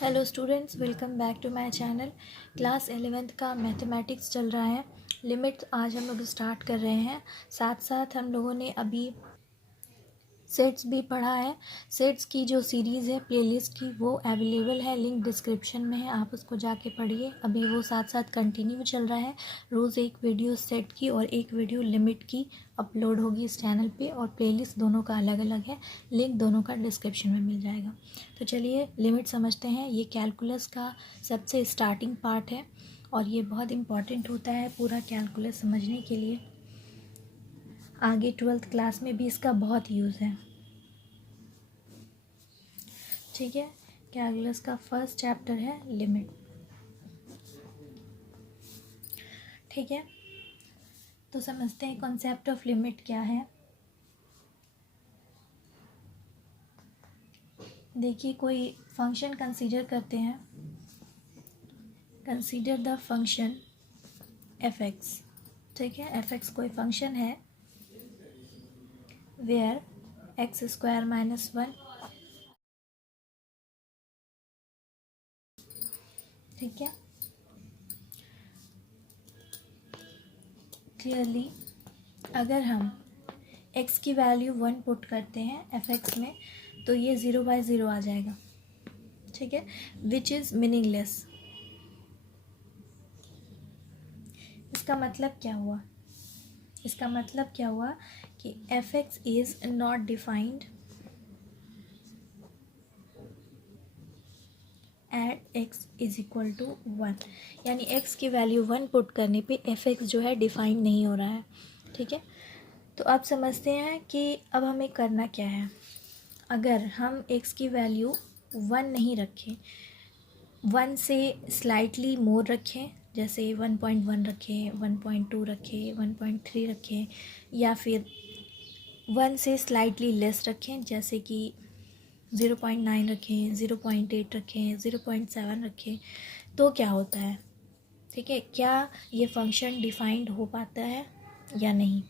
Hello students, welcome back to my channel. Class 11th का mathematics चल रहा है। लिमिट आज हम लोग स्टार्ट कर रहे हैं। साथ साथ हम लोगों ने अभी सेट्स भी पढ़ा है। सेट्स की जो सीरीज़ है प्लेलिस्ट की वो अवेलेबल है, लिंक डिस्क्रिप्शन में है, आप उसको जाके पढ़िए। अभी वो साथ साथ कंटिन्यू चल रहा है। रोज़ एक वीडियो सेट की और एक वीडियो लिमिट की अपलोड होगी इस चैनल पे, और प्लेलिस्ट दोनों का अलग अलग है, लिंक दोनों का डिस्क्रिप्शन में मिल जाएगा। तो चलिए लिमिट समझते हैं। ये कैलकुलस का सबसे स्टार्टिंग पार्ट है और ये बहुत इम्पॉर्टेंट होता है पूरा कैलकुलस समझने के लिए। आगे 12th क्लास में भी इसका बहुत यूज़ है। ठीक है, कैलकुलस का फर्स्ट चैप्टर है लिमिट। ठीक है, तो समझते हैं कॉन्सेप्ट ऑफ लिमिट क्या है। देखिए, कोई फंक्शन कंसीडर करते हैं। Consider the function F X. ठीक है, एफ एक्स कोई फंक्शन है where X square minus one. ठीक है, क्लियरली अगर हम x की वैल्यू 1 पुट करते हैं एफ एक्स में तो ये 0/0 आ जाएगा। ठीक है, विच इज़ मीनिंगलेस। इसका मतलब क्या हुआ? इसका मतलब क्या हुआ कि F X is not defined at X is equal to 1। यानी x की वैल्यू 1 पुट करने पे एफ एक्स जो है डिफाइंड नहीं हो रहा है। ठीक है, तो आप समझते हैं कि अब हमें करना क्या है। अगर हम x की वैल्यू 1 नहीं रखें, 1 से स्लाइटली मोर रखें, जैसे 1.1 रखें, 1.2 रखें, 1.3 रखें, या फिर 1 से स्लाइटली लेस रखें, जैसे कि 0.9 रखें, 0.8 रखें, 0.7 रखें, तो क्या होता है? ठीक है, क्या ये फंक्शन डिफाइंड हो पाता है या नहीं?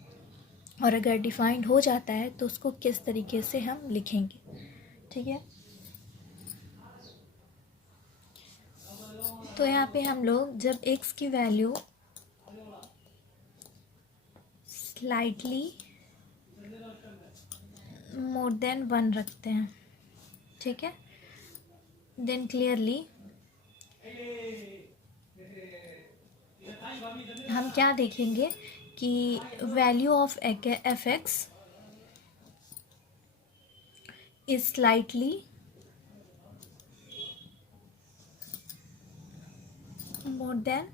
और अगर डिफाइंड हो जाता है तो उसको किस तरीके से हम लिखेंगे? ठीक है, तो यहाँ पे हम लोग जब x की वैल्यू स्लाइटली मोर देन 1 रखते हैं, ठीक है, देन क्लियरली हम क्या देखेंगे कि value of F x is slightly more than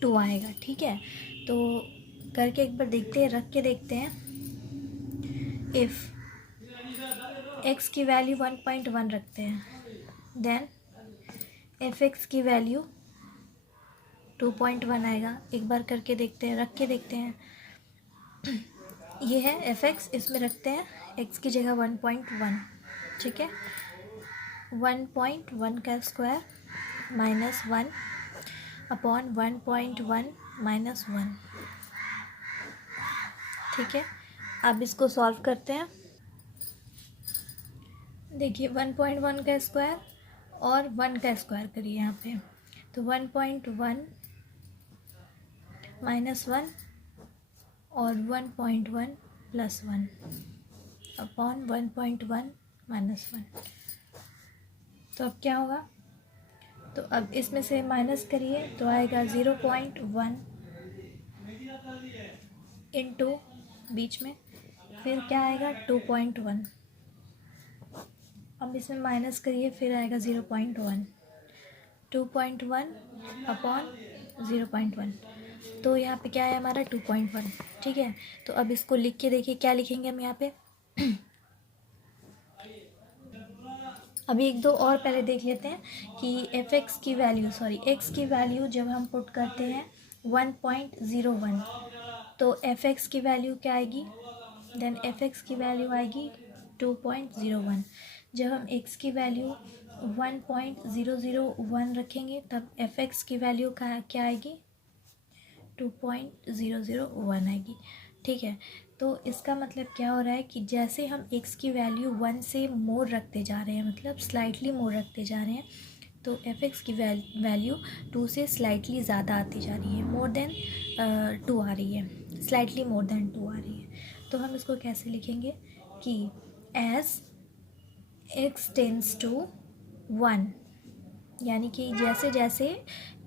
2 आएगा। ठीक है, तो करके एक बार देखते हैं, रख के देखते हैं। इफ़ x की वैल्यू 1.1 रखते हैं, देन एफ एक्स की वैल्यू 2.1 आएगा। एक बार करके देखते हैं, रख के देखते हैं। ये है एफ एक्स, इसमें रखते हैं x की जगह 1.1। ठीक है, 1.1 का स्क्वायर माइनस 1 अपॉन 1.1 माइनस 1। ठीक है, अब इसको सॉल्व करते हैं। देखिए 1.1 का स्क्वायर और 1 का स्क्वायर करिए यहाँ पे, तो 1.1 माइनस 1 और 1.1 प्लस 1 अपॉन 1.1 माइनस 1। तो अब क्या होगा? तो अब इसमें से माइनस करिए तो आएगा 0.1 इंटू बीच में, फिर क्या आएगा 2.1। अब इसमें माइनस करिए, फिर आएगा 0.1, 2.1 अपॉन 0.1। तो यहाँ पे क्या है हमारा 2.1। ठीक है, तो अब इसको लिख के देखिए, क्या लिखेंगे हम यहाँ पे। अभी एक दो और पहले देख लेते हैं कि एफ एक्स की वैल्यू एक्स की वैल्यू जब हम पुट करते हैं 1.01, तो एफ एक्स की वैल्यू क्या आएगी? देन एफ एक्स की वैल्यू आएगी 2.01। जब हम एक्स की वैल्यू 1.001 रखेंगे तब एफ एक्स की वैल्यू क्या आएगी? 2.001 आएगी। ठीक है, तो इसका मतलब क्या हो रहा है कि जैसे हम x की वैल्यू 1 से मोर रखते जा रहे हैं, मतलब स्लाइटली मोर रखते जा रहे हैं, तो f(x) की वैल्यू 2 से स्लाइटली ज़्यादा आती जा रही है, मोर देन 2 आ रही है, स्लाइटली मोर देन 2 आ रही है। तो हम इसको कैसे लिखेंगे कि एज x टेंड्स टू 1, यानी कि जैसे जैसे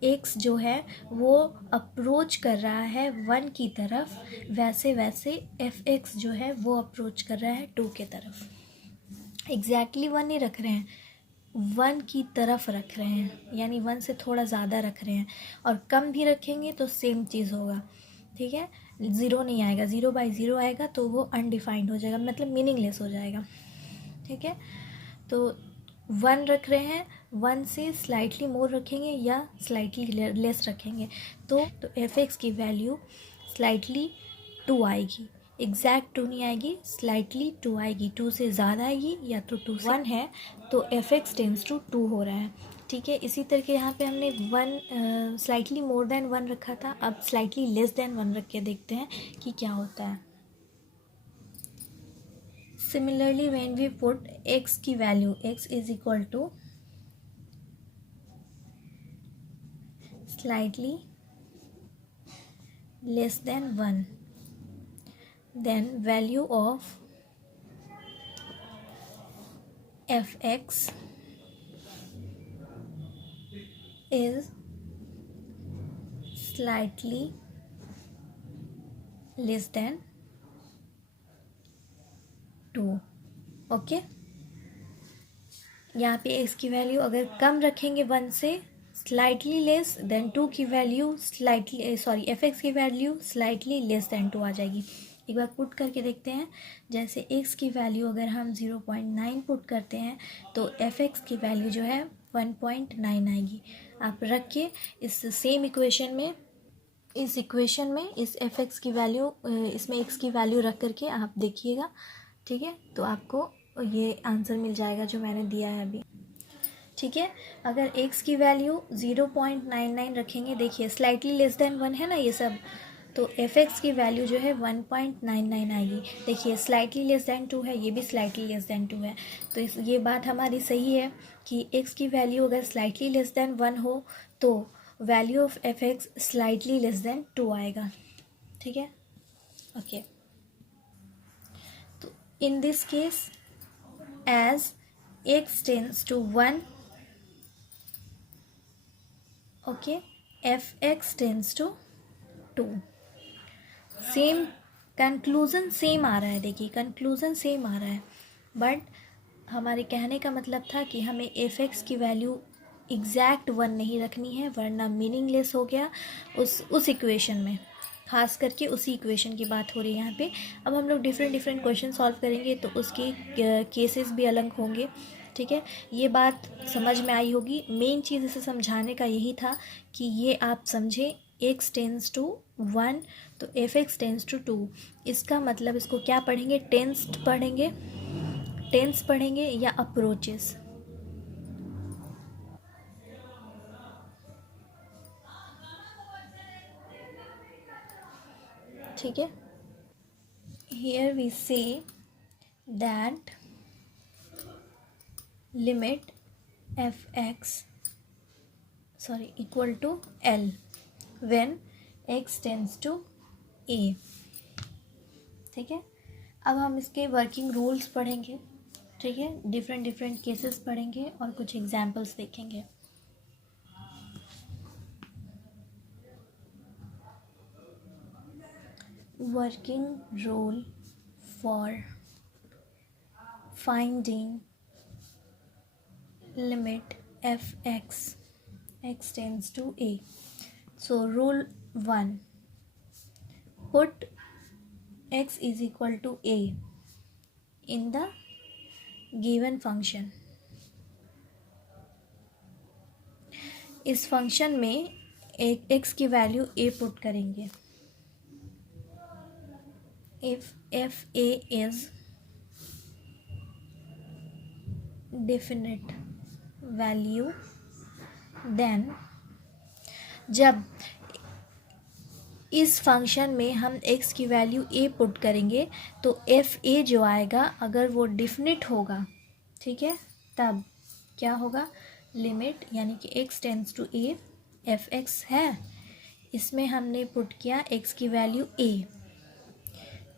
x जो है वो अप्रोच कर रहा है 1 की तरफ, वैसे वैसे f(x) जो है वो अप्रोच कर रहा है 2 के तरफ। एग्जैक्टली 1 नहीं रख रहे हैं, 1 की तरफ रख रहे हैं, यानी 1 से थोड़ा ज़्यादा रख रहे हैं। और कम भी रखेंगे तो सेम चीज़ होगा, ठीक है, 0 नहीं आएगा, 0/0 आएगा तो वो अनडिफाइंड हो जाएगा, मतलब मीनिंगलेस हो जाएगा, ठीक है। तो 1 रख रहे हैं, 1 से स्लाइटली मोर रखेंगे या स्लाइटली लेस रखेंगे तो f(x) की वैल्यू स्लाइटली 2 आएगी, एग्जैक्ट 2 नहीं आएगी, स्लाइटली 2 आएगी, 2 से ज़्यादा आएगी या तो 2 से 1 है तो f(x) टेंड्स टू 2 हो रहा है, ठीक है। इसी तरह के यहाँ पे हमने 1 स्लाइटली मोर देन 1 रखा था, अब स्लाइटली लेस देन 1 रख के देखते हैं कि क्या होता है। Similarly, when we put x की value x is equal to slightly less than 1, then value of f(x) is slightly less than 2, okay. यहाँ पे x की वैल्यू अगर कम रखेंगे 1 से, स्लाइटली लेस देन 2 की वैल्यू स्लाइटली f(x) की वैल्यू स्लाइटली लेस देन 2 आ जाएगी। एक बार पुट करके देखते हैं, जैसे x की वैल्यू अगर हम 0.9 पुट करते हैं तो f(x) की वैल्यू जो है 1.9 आएगी। आप रख के इस सेम इक्वेशन में, इस इक्वेशन में इस f(x) की वैल्यू, इसमें x की वैल्यू रख करके आप देखिएगा, ठीक है, तो आपको ये आंसर मिल जाएगा जो मैंने दिया है अभी, ठीक है। अगर x की वैल्यू 0.99 रखेंगे, देखिए स्लाइटली लेस देन 1 है ना ये सब, तो f(x) की वैल्यू जो है 1.99 आएगी। देखिए स्लाइटली लेस देन 2 है, ये भी स्लाइटली लेस देन 2 है, तो ये बात हमारी सही है कि x की वैल्यू अगर स्लाइटली लेस देन 1 हो तो value of f(x) slightly less than 2 आएगा, ठीक है, ओके। तो in this case as x tends to 1, okay, f(x) tends to 2, same conclusion same आ रहा है, देखिए कंक्लूज़न सेम आ रहा है, बट हमारे कहने का मतलब था कि हमें f(x) की वैल्यू एग्जैक्ट 1 नहीं रखनी है, वरना मीनिंगलेस हो गया उस इक्वेशन में, खास करके उसी इक्वेशन की बात हो रही है यहाँ पे। अब हम लोग डिफरेंट क्वेश्चन सॉल्व करेंगे तो उसके केसेस भी अलग होंगे, ठीक है। ये बात समझ में आई होगी, मेन चीज़ इसे समझाने का यही था कि ये आप समझें, x टेंड्स टू 1 तो f(x) टेंड्स टू 2, इसका मतलब इसको क्या पढ़ेंगे, टेंस पढ़ेंगे या अप्रोचेस, ठीक है। Here we say that limit f(x) equal to L when x tends to a, ठीक है। अब हम इसके वर्किंग रूल्स पढ़ेंगे, ठीक है, डिफरेंट केसेस पढ़ेंगे और कुछ एग्जांपल्स देखेंगे। Working rule for finding limit f(x) x tends to a. So rule 1, put x is equal to a in the given function. इस फंक्शन में एक x की वैल्यू a पुट करेंगे। If f(a) is definite value, then जब इस function में हम x की वैल्यू a पुट करेंगे तो एफ ए जो आएगा अगर वो डिफिनिट होगा, ठीक है, तब क्या होगा, लिमिट यानी कि x tends to a, F X है, इसमें हमने पुट किया x की वैल्यू a,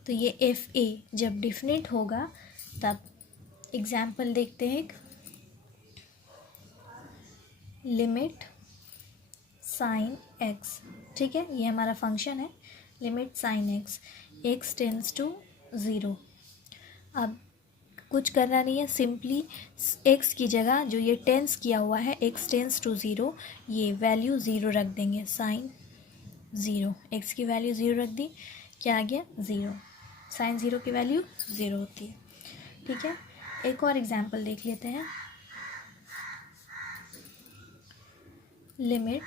तो ये एफ ए जब डिफिनिट होगा तब एग्जाम्पल देखते हैं। एक लिमिट साइन एक्स, ठीक है, ये हमारा फंक्शन है, limit sine X, X tends to zero. अब कुछ करना नहीं है, सिंपली एक्स की जगह जो ये टेंस किया हुआ है एक्स टेंस टू ज़ीरो, ये वैल्यू ज़ीरो रख देंगे, साइन ज़ीरो, एक्स की वैल्यू ज़ीरो रख दी, क्या आ गया, ज़ीरो, साइन ज़ीरो की वैल्यू ज़ीरो होती है, ठीक है। एक और एग्जांपल देख लेते हैं। Limit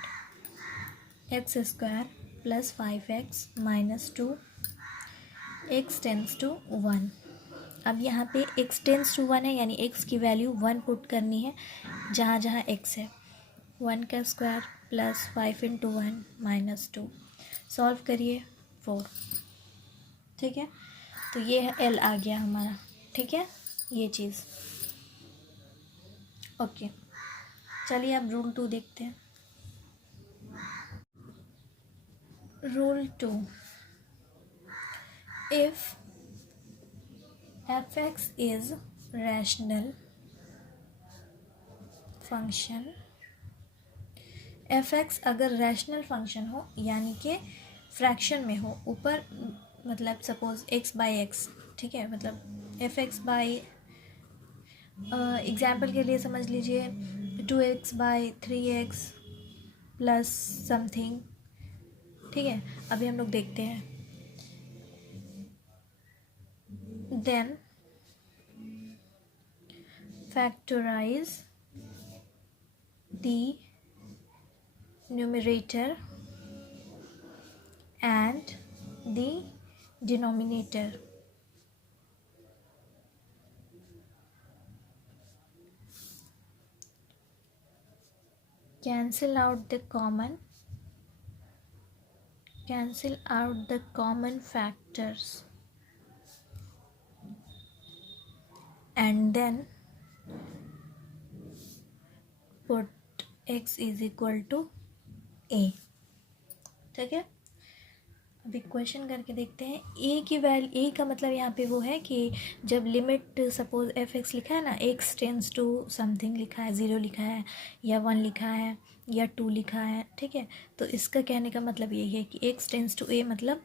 X square plus 5x minus 2 X tends to 1। अब यहाँ पे x टेंस टू 1 है, यानी x की वैल्यू 1 पुट करनी है जहाँ जहाँ x है। 1 का square plus 5 into 1 minus 2, solve करिए 4, ठीक है। तो ये है l आ गया हमारा, ठीक है, ये चीज़, ओके। चलिए अब रूल 2 देखते हैं। Rule 2, if f(x) is rational function, f(x) अगर रैशनल फंक्शन हो यानी कि फ्रैक्शन में हो, ऊपर मतलब सपोज x बाई एक्स, ठीक है, मतलब f(x) बाई एग्ज़ाम्पल के लिए समझ लीजिए 2x by 3x plus something, ठीक है। अभी हम लोग देखते हैं। Then factorise the numerator and the denominator, cancel out the common factors, and then put x is equal to a, ठीक है। अभी क्वेश्चन करके देखते हैं। ए की वैल्यू, ए का मतलब यहाँ पे वो है कि जब लिमिट सपोज एफ एक्स लिखा है ना, एक्स टेंस टू समथिंग लिखा है, ज़ीरो लिखा है या 1 लिखा है या 2 लिखा है, ठीक है, तो इसका कहने का मतलब यही है कि एक्स टेंस टू ए, मतलब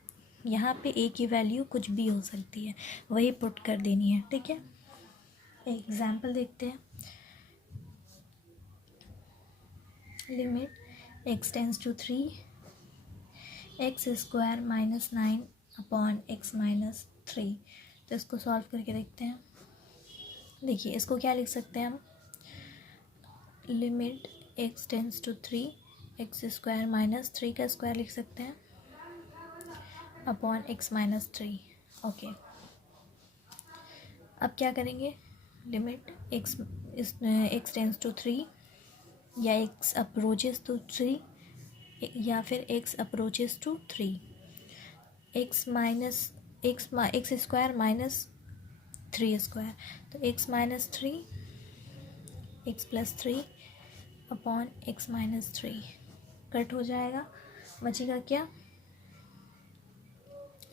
यहाँ पे ए की वैल्यू कुछ भी हो सकती है, वही पुट कर देनी है, ठीक है। एग्जाम्पल देखते हैं। Limit X tends to 3 X square minus 9 upon X minus 3, तो इसको सॉल्व करके देखते हैं। देखिए इसको क्या लिख सकते हैं हम, limit X tends to 3 X square minus 3 का स्क्वायर लिख सकते हैं अपॉन एक्स माइनस 3, ओके। अब क्या करेंगे, लिमिट एक्स टेंस टू 3 या एक्स अप्रोचेस टू 3 या फिर x approaches to 3, X square minus 3 square, तो x minus 3 X plus 3 upon X minus 3 cut हो जाएगा, बचेगा क्या,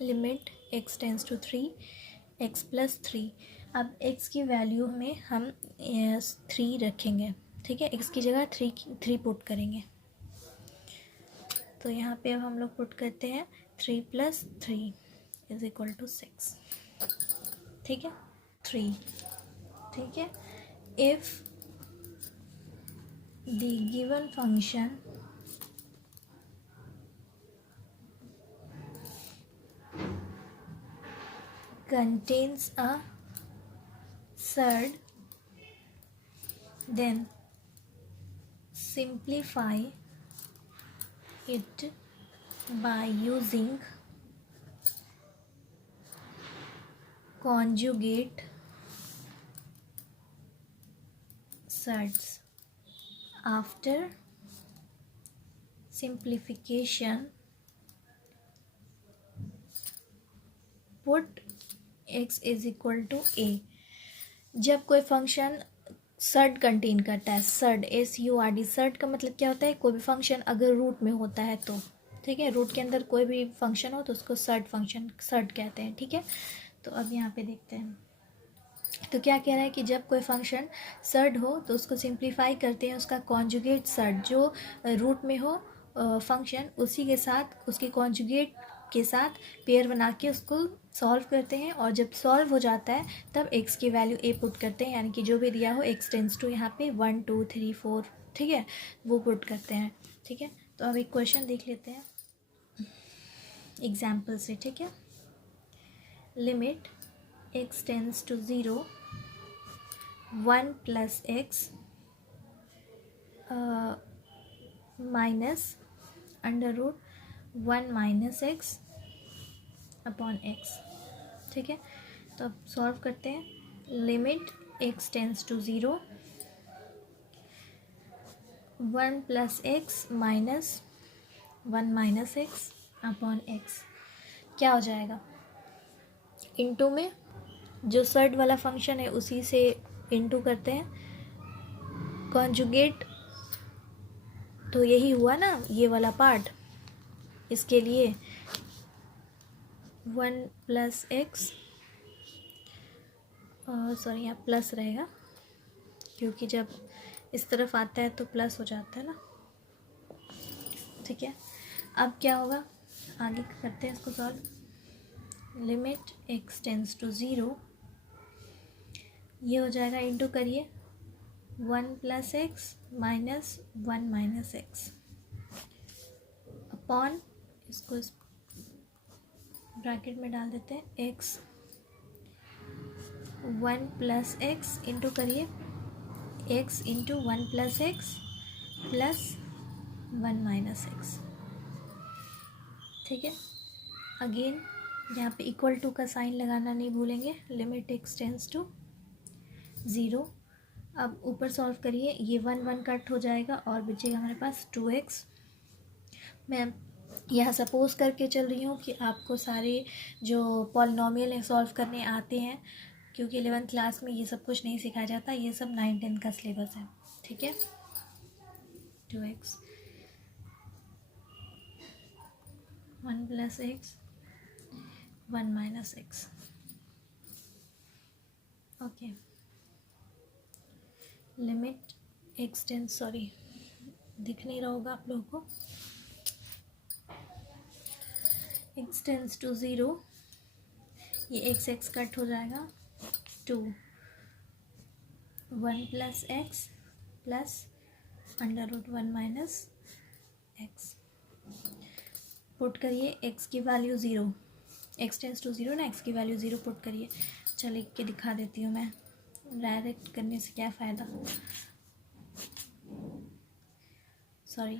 limit x tends to 3 X plus 3। अब x की वैल्यू में हम 3 रखेंगे, ठीक है, x की जगह 3 पुट करेंगे, तो यहाँ पे अब हम लोग पुट करते हैं 3 प्लस 3 इज इक्वल टू 6, ठीक है, 3, ठीक है। If the given function contains a surd, then simplify it by using conjugate surds. After simplification put x is equal to a। जब कोई फंक्शन सर्ड कंटेन करता है, सर्ड SURD, सर्ड का मतलब क्या होता है, कोई भी फंक्शन अगर रूट में होता है तो, ठीक है, रूट के अंदर कोई भी फंक्शन हो तो उसको सर्ड फंक्शन, सर्ड कहते हैं, ठीक है। तो अब यहाँ पे देखते हैं, तो क्या कह रहा है कि जब कोई फंक्शन सर्ड हो तो उसको सिंप्लीफाई करते हैं, उसका कॉन्जुगेट सर्ड जो रूट में हो फंक्शन, उसी के साथ उसके कॉन्जुगेट के साथ पेयर बना के उसको सॉल्व करते हैं, और जब सॉल्व हो जाता है तब x की वैल्यू a पुट करते हैं, यानी कि जो भी दिया हो x टेंस टू यहाँ पे 1 2 3 4, ठीक है, वो पुट करते हैं, ठीक है। तो अब एक क्वेश्चन देख लेते हैं एग्जाम्पल से, ठीक है। Limit x tends to 0 1 plus X minus under root 1 minus X upon X, ठीक है। तो अब सॉल्व करते हैं। Limit x tends to 0 1 plus X minus 1 minus X upon X, क्या हो जाएगा, इनटू में जो सर्ड वाला फंक्शन है उसी से इनटू करते हैं, कॉन्जुगेट तो यही हुआ ना, ये वाला पार्ट, इसके लिए 1 प्लस एक्स, सॉरी यहाँ प्लस रहेगा क्योंकि जब इस तरफ आता है तो प्लस हो जाता है ना, ठीक है। अब क्या होगा, आगे करते हैं इसको solve. Limit x tends to 0, ये हो जाएगा, इंटू करिए 1 plus X minus 1 minus X upon, इसको इस ब्रैकेट में डाल देते हैं, x 1 प्लस एक्स इंटू करिए x into 1 plus x plus 1 minus X, ठीक है। अगेन यहाँ पे इक्वल टू का साइन लगाना नहीं भूलेंगे। लिमिट x टेंस टू 0, अब ऊपर सॉल्व करिए, ये 1 1 कट हो जाएगा और बचेगा हमारे पास 2x। मैं यहाँ सपोज करके चल रही हूँ कि आपको सारे जो पॉलिनोमियल है सॉल्व करने आते हैं, क्योंकि 11th क्लास में ये सब कुछ नहीं सिखाया जाता, ये सब 9 10 का सिलेबस है, ठीक है। 2x 1 plus X 1 minus X, okay. Limit x tends, sorry दिख नहीं रहा होगा आप लोगों को, x टेंस टू 0, ये x कट हो जाएगा, 2 1 plus x plus under root 1 minus x, put करिए x की वैल्यू 0, x टेंस टू 0 ना, x की वैल्यू 0 पुट करिए। चल लिख के दिखा देती हूँ मैं, डायरेक्ट करने से क्या फ़ायदा, सॉरी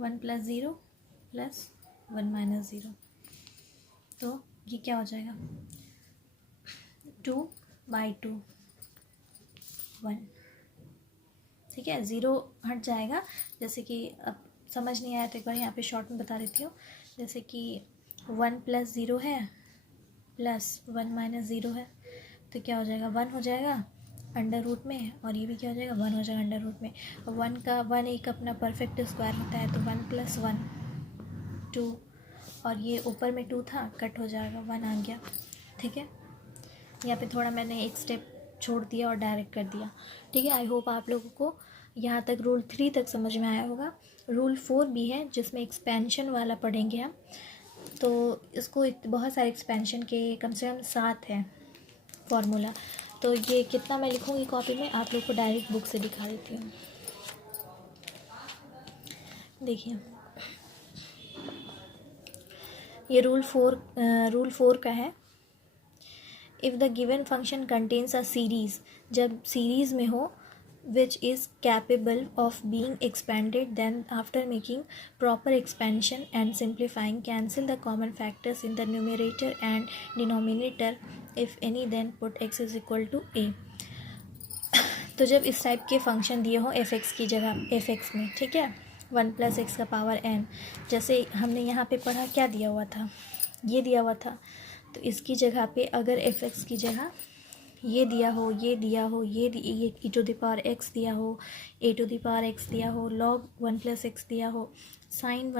1 प्लस 0 प्लस 1 माइनस 0, तो ये क्या हो जाएगा, 2/2 1, ठीक है। 0 हट जाएगा, जैसे कि अब समझ नहीं आया तो एक बार यहाँ पे शॉर्ट में बता देती हूँ। जैसे कि 1 प्लस 0 है प्लस 1 माइनस 0 है, तो क्या हो जाएगा, 1 हो जाएगा अंडर रूट में, और ये भी क्या हो जाएगा, 1 हो जाएगा अंडर रूट में। 1 एक अपना परफेक्ट स्क्वायर होता है, तो 1 प्लस 1 2, और ये ऊपर में 2 था, कट हो जाएगा, 1 आ गया, ठीक है। यहाँ पे थोड़ा मैंने एक स्टेप छोड़ दिया और डायरेक्ट कर दिया, ठीक है। आई होप आप लोगों को यहाँ तक रूल 3 तक समझ में आया होगा। रूल 4 भी है जिसमें एक्सपेंशन वाला पढ़ेंगे हम, तो इसको बहुत सारे एक्सपेंशन के कम से कम 7 है फॉर्मूला, तो ये कितना मैं लिखूँगी कॉपी में, आप लोग को डायरेक्ट बुक से दिखा देती हूँ। देखिए ये रूल 4 का है। If the given function contains a series, जब सीरीज़ में हो, which is capable of being expanded, then after making proper expansion and simplifying, cancel the common factors in the numerator and denominator, if any, then put x is equal to a। तो जब इस type के function दिए हो F x की जगह F x में, ठीक है, 1 + x का पावर n। जैसे हमने यहाँ पे पढ़ा क्या दिया हुआ था, ये दिया हुआ था, तो इसकी जगह पे अगर f(x) की जगह ये दिया हो, ये दिया हो, ये e⁻x दिया हो, a⁻x दिया हो, log 1 + x दिया हो, sin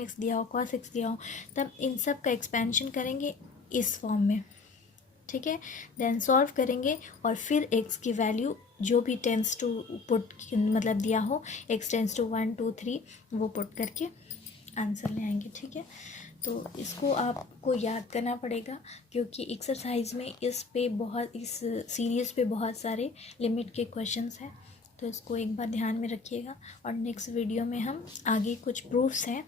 x दिया हो, cos x दिया हो, तब इन सब का एक्सपेंशन करेंगे इस फॉर्म में, ठीक है। देन सॉल्व करेंगे और फिर x की वैल्यू जो भी टेंस टू पुट मतलब दिया हो, x टेंस टू 1 2 3 वो पुट करके आंसर ले आएंगे, ठीक है। तो इसको आपको याद करना पड़ेगा क्योंकि एक्सरसाइज में इस सीरीज़ पे बहुत सारे लिमिट के क्वेश्चंस हैं, तो इसको एक बार ध्यान में रखिएगा। और नेक्स्ट वीडियो में हम आगे कुछ प्रूफ्स हैं,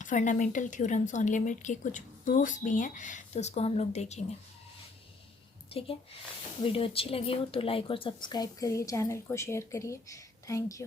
फंडामेंटल थ्योरम्स ऑन लिमिट के कुछ प्रूफ्स भी हैं, तो उसको हम लोग देखेंगे, ठीक है। वीडियो अच्छी लगी हो तो लाइक और सब्सक्राइब करिए, चैनल को शेयर करिए। Thank you.